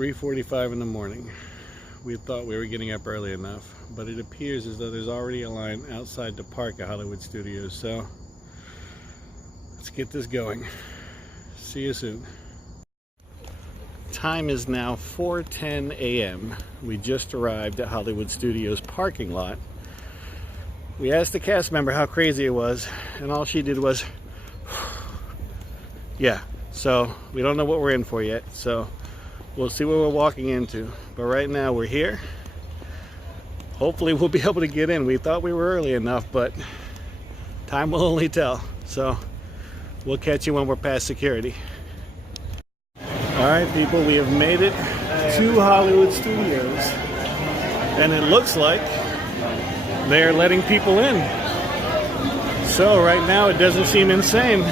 3:45 in the morning. We thought we were getting up early enough, but it appears as though there's already a line outside the park at Hollywood Studios, so let's get this going. See you soon. Time is now 4:10 a.m. We just arrived at Hollywood Studios parking lot. We asked the cast member how crazy it was, and all she did was yeah, so we don't know what we're in for yet, so we'll see what we're walking into. But right now we're here. Hopefully we'll be able to get in. We thought we were early enough, but time will only tell. So we'll catch you when we're past security. All right, people, we have made it to Hollywood Studios, and it looks like they're letting people in. So right now it doesn't seem insane,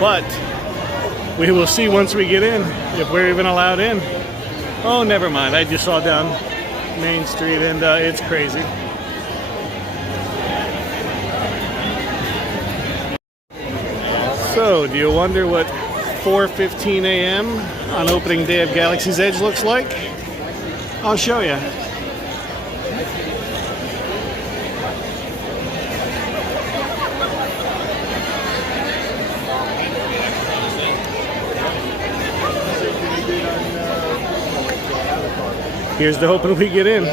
but we will see once we get in if we're even allowed in. Oh, never mind. I just saw down Main Street and it's crazy. So, do you wonder what 4:15 a.m. on opening day of Galaxy's Edge looks like? I'll show you. Here's the hoping we get in.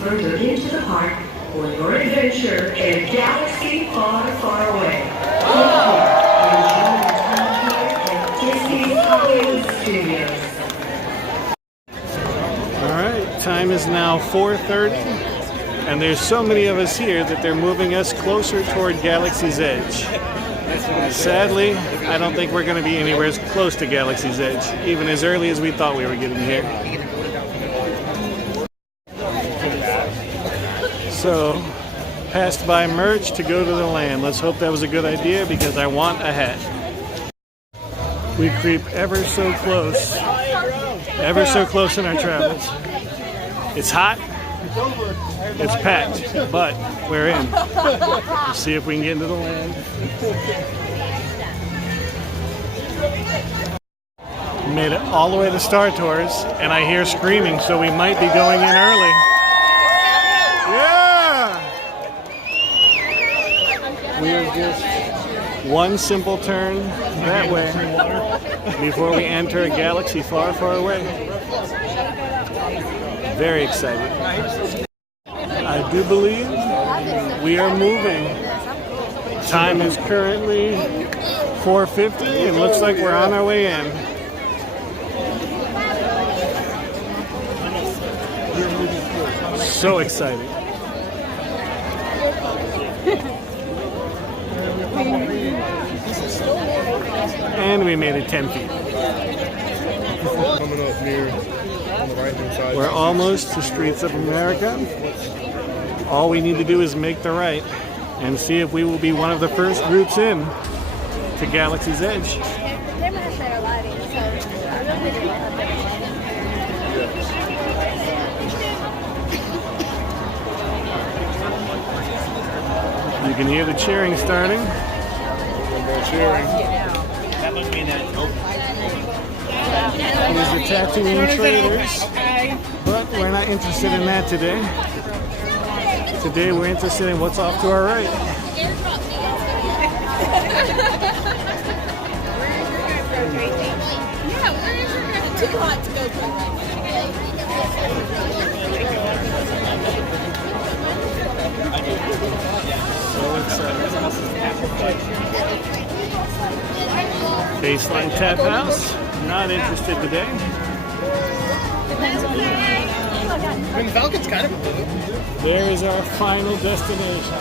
Further into the park for your adventure in a galaxy far, far away. Enjoy your time here at Disney's Hollywood Studios. Alright, time is now 4:30, and there's so many of us here that they're moving us closer toward Galaxy's Edge. Sadly, I don't think we're going to be anywhere as close to Galaxy's Edge, even as early as we thought we were getting here. So, passed by merch to go to the land. Let's hope that was a good idea because I want a hat. We creep ever so close in our travels. It's hot, it's packed, but we're in. Let's see if we can get into the land. We made it all the way to Star Tours, and I hear screaming, so we might be going in early. We are just one simple turn that way before we enter a galaxy far, far away. Very excited. I do believe we are moving. Time is currently 4:50. It looks like we're on our way in. So excited. And we made it 10 feet. We're almost to Streets of America. All we need to do is make the right and see if we will be one of the first groups in to Galaxy's Edge. You can hear the cheering starting. Cheering. Here's the Tatooine Traders, but we're not interested in that today. Today we're interested in what's off to our right. Too hot to go So excited. Baseline Tap House. Not interested today. I mean, Falcon's kind of a blue. There is our final destination.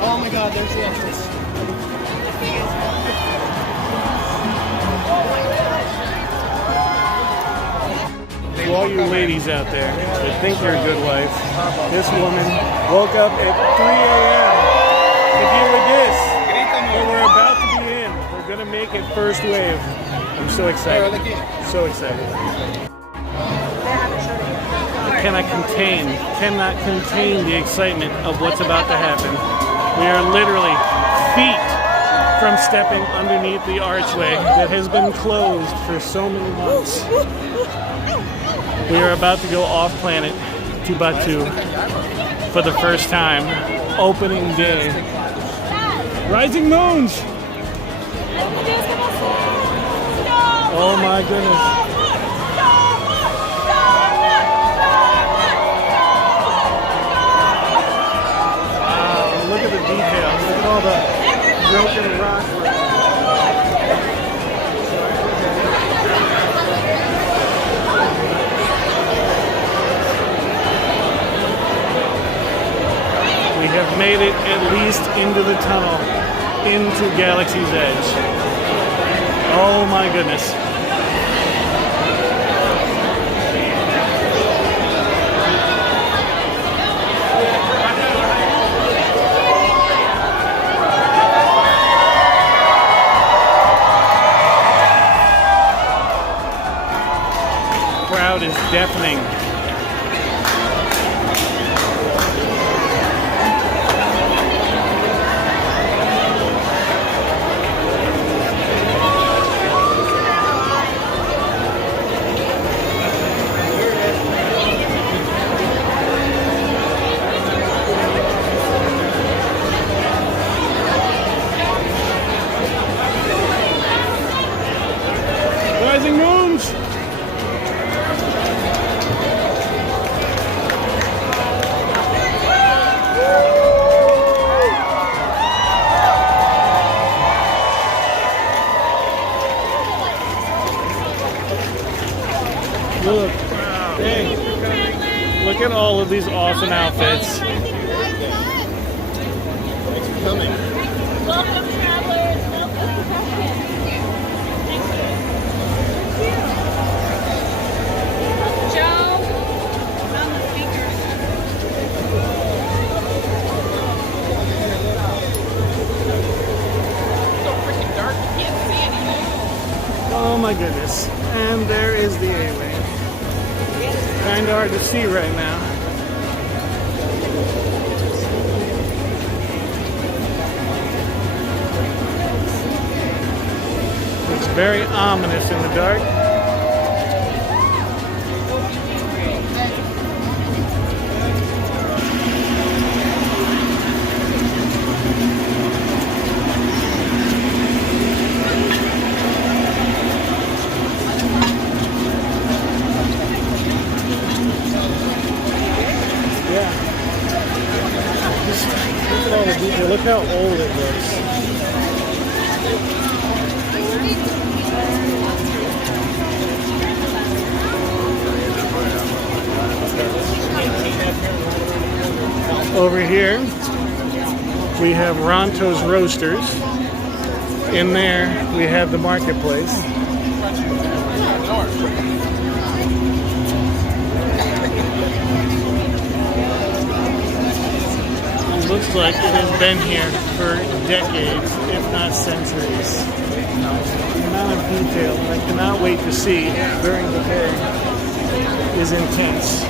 Oh my god, there's the entrance. To all you ladies out there that think you're a good wife, this woman woke up at 3 a.m. to deal with this. And we're about to be in. We're going to make it first wave. I'm so excited. So excited. I cannot contain the excitement of what's about to happen. We are literally feet from stepping underneath the archway that has been closed for so many months. We are about to go off planet to Batuu for the first time. Opening day. Rising Moons! Oh my goodness. Wow, look at the details. Look at all the broken rock. We have made it at least into the tunnel, into Galaxy's Edge. Oh my goodness. Crowd is deafening. Rising Moons! Look, hey, look at all of these awesome outfits. Coming. Welcome, travelers. Welcome. Joe, on the speaker. So freaking dark, you can't see anything. Oh my goodness. And there is the A-Wing. Kinda hard to see right now. It's very ominous in the dark. Yeah. Just look at all the detail. Look how old it looks. Over here, we have Ronto's Roasters. In there, we have the marketplace. It looks like it has been here for decades, if not centuries. The amount of detail I cannot wait to see during the day is intense.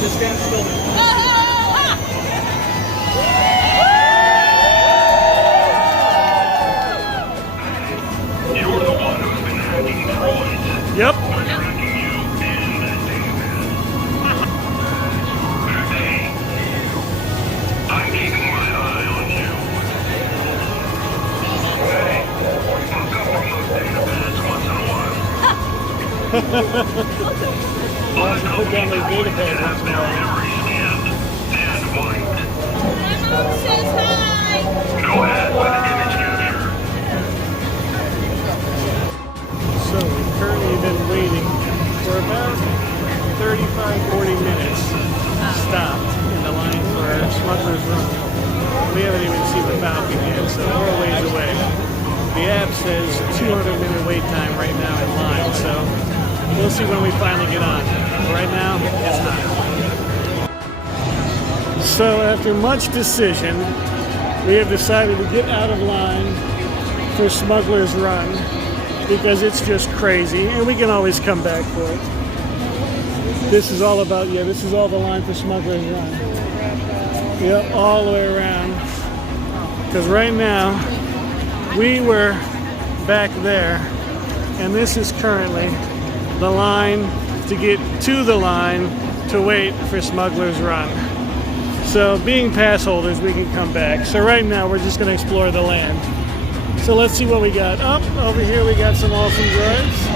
Just stand still. Yep. I'm keeping my eye on you. Hey, look up on those datapads once in a while. I'll have to put down those data pads once in a while. Every scan and white. Says hi. Go ahead with image capture. So we've currently been waiting for about 35-40 minutes stopped in the line for our Smuggler's Run. We haven't even seen the Falcon yet, so we're a ways away. The app says 200-minute wait time right now in line, so we'll see when we finally get on. Right now, it's not. So after much decision, we have decided to get out of line for Smuggler's Run because it's just crazy, and we can always come back for it. This is all about, yeah, this is all the line for Smuggler's Run. Yep, all the way around. Because right now, we were back there, and this is currently the line to get to the line to wait for Smuggler's Run. So being pass holders, we can come back. So right now, we're just going to explore the land. So let's see what we got. Up over here, we got some awesome droids.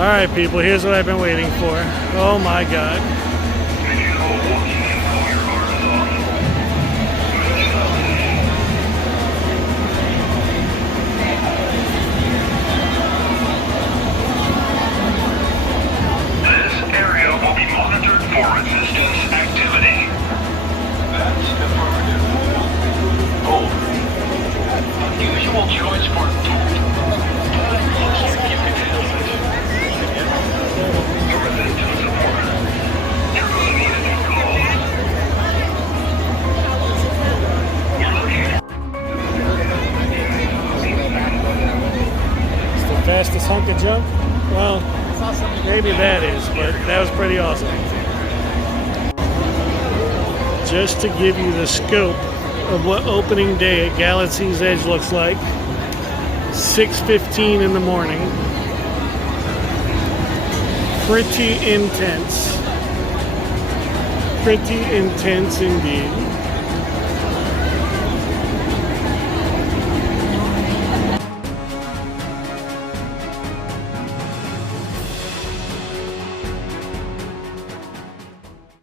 All right, people, here's what I've been waiting for. Oh my God. This area will be monitored for resistance activity. That's affirmative. Oh. Unusual choice for food. Fastest hunk of junk? Well, maybe that is, but that was pretty awesome. Just to give you the scope of what opening day at Galaxy's Edge looks like, 6:15 in the morning. Pretty intense. Pretty intense indeed.